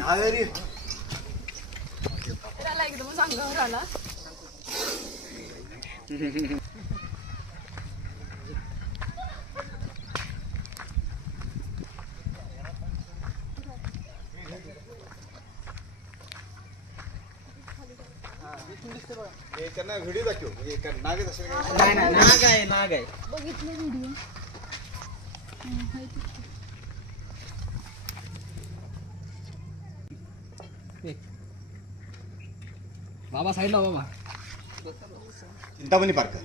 नाही रे. त्याला एकदमच अंगावर आला. त्यांना व्हिडिओ दाखव. म्हणजे नागच असेल नाग आहे नाग आहे. बघितलं व्हिडिओ बाबा साईडला बाबा. चिंतामणी पार्क.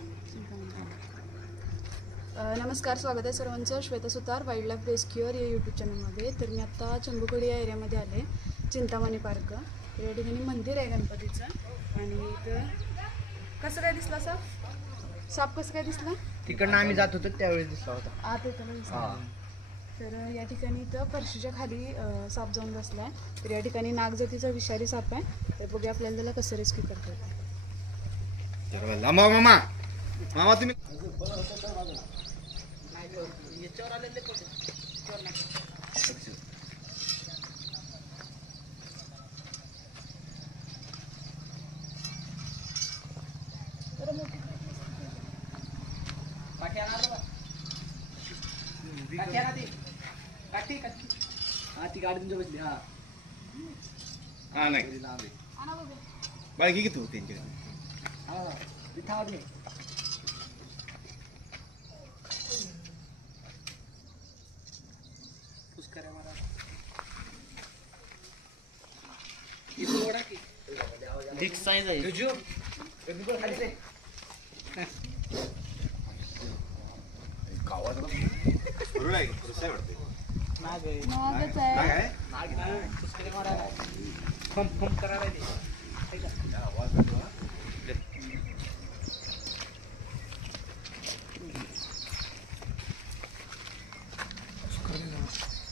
नमस्कार स्वागत आहे सर्वांचं. Shweta Sutar wild life rescuer या यूट्यूब चॅनलमध्ये तर मी आत्ता चंबुकडी या एरियामध्ये आले चिंतामणी पार्क. या ठिकाणी मंदिर आहे गणपतीचं. आणि इथं कसं काय दिसला साप? साप कसं काय दिसला? तिकडनं आम्ही जात होतो त्यावेळेस दिसला होता. आत येताना दिसला. तर या ठिकाणी इथं फरशीच्या खाली साप जाऊन बसलाय. तर या ठिकाणी नागजातीचा विषारी साप आहे. तर बघूया आपल्याला त्याला कसं रेस्क्यू करतात लांबा मामा. मामा तुम्ही हा ती गाडी तुमच्या बसली हा. हा नाही. लांब आहे. बाळगी की तू त्यांच्याकडे हा इथं आवाज नाही पुष्कऱ्या मारा इथं ओढा की. बिग साईज आहे. खाली दे. आहे आहे? नाग आहे. पुष्कऱ्या मारायला फम फम करायला दे. हे का? आवाज येतो हा.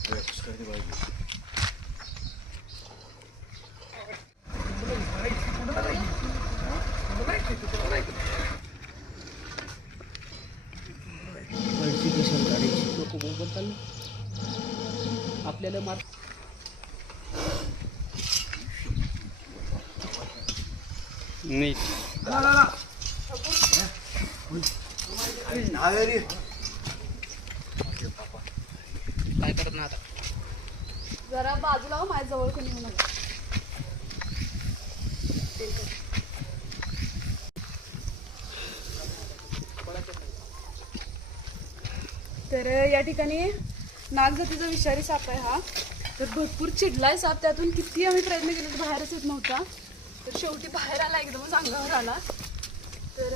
होय, पुष्कर ते बाळगी. क्वालिफिकेशन काढायची लोक बोलतात ना आपल्याला मार. नीट. नाही रे काय करत ना आता? जरा बाजूला हो माझ्या जवळ कोणी येऊ नका. तर या ठिकाणी नागजातीचा विषारी साप आहे हा. तर भरपूर चिडलाय साप त्यातून किती आम्ही प्रयत्न केले तर बाहेरच येत नव्हता. तर शेवटी बाहेर आला एकदमच अंगावर आला. तर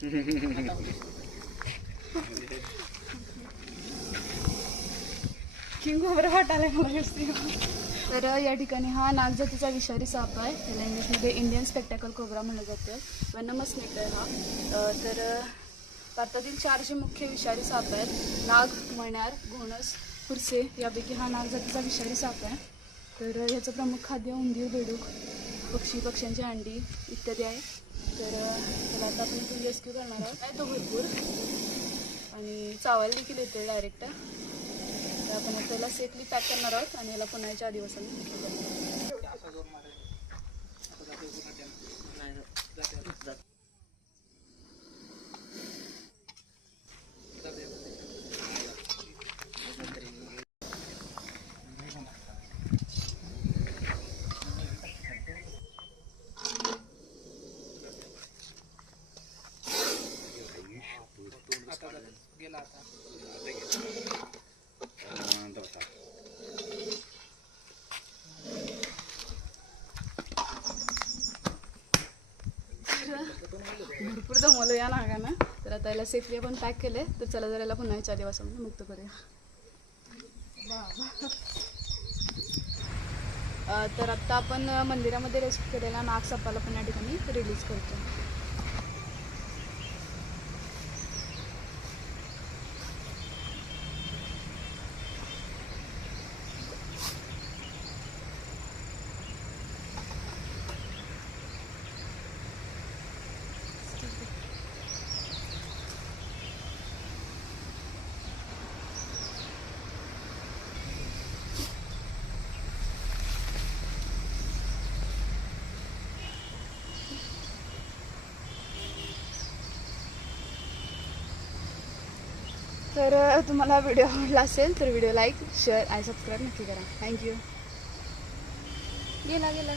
किंग वगैरे वाटायला मला तर या ठिकाणी हा नागजातीचा विषारी साप आहे. त्याला इंग्लिशमध्ये इंडियन स्पेक्टॅकल कोबरा म्हणलं जातं. वनमस स्नेक आहे हा. तर अ, भारतातील चारशे मुख्य विषारी साप आहेत. नाग मण्यार घोणस फुरसे यापैकी हा नागजातीचा विषारी साप आहे. तर याचं ह्याचं प्रमुख खाद्य उंदीर बेडूक पक्षी पक्ष्यांची अंडी इत्यादी आहे. तर त्याला आता आपण इथून रेस्क्यू करणार आहोत. तो भरपूर. आणि चावायला देखील येतो डायरेक्ट तर आपण आता त्याला सेफली पॅक करणार आहोत आणि याला पुन्हा चार दिवसांनी गेला आता. भरपूर दमवलं या नागानं. तर आता याला सेफली आपण पॅक केले तर चला जर याला पुन्हा याच्या दिवसांनी मुक्त करूया. तर आत्ता आपण मंदिरामध्ये रेस्ट केलेला नाग सापाला पण या ठिकाणी रिलीज करतो तर तुम्हाला व्हिडिओ आवडला असेल तर व्हिडिओ लाईक शेअर आणि सबस्क्राईब नक्की करा. थँक्यू गेला गेला.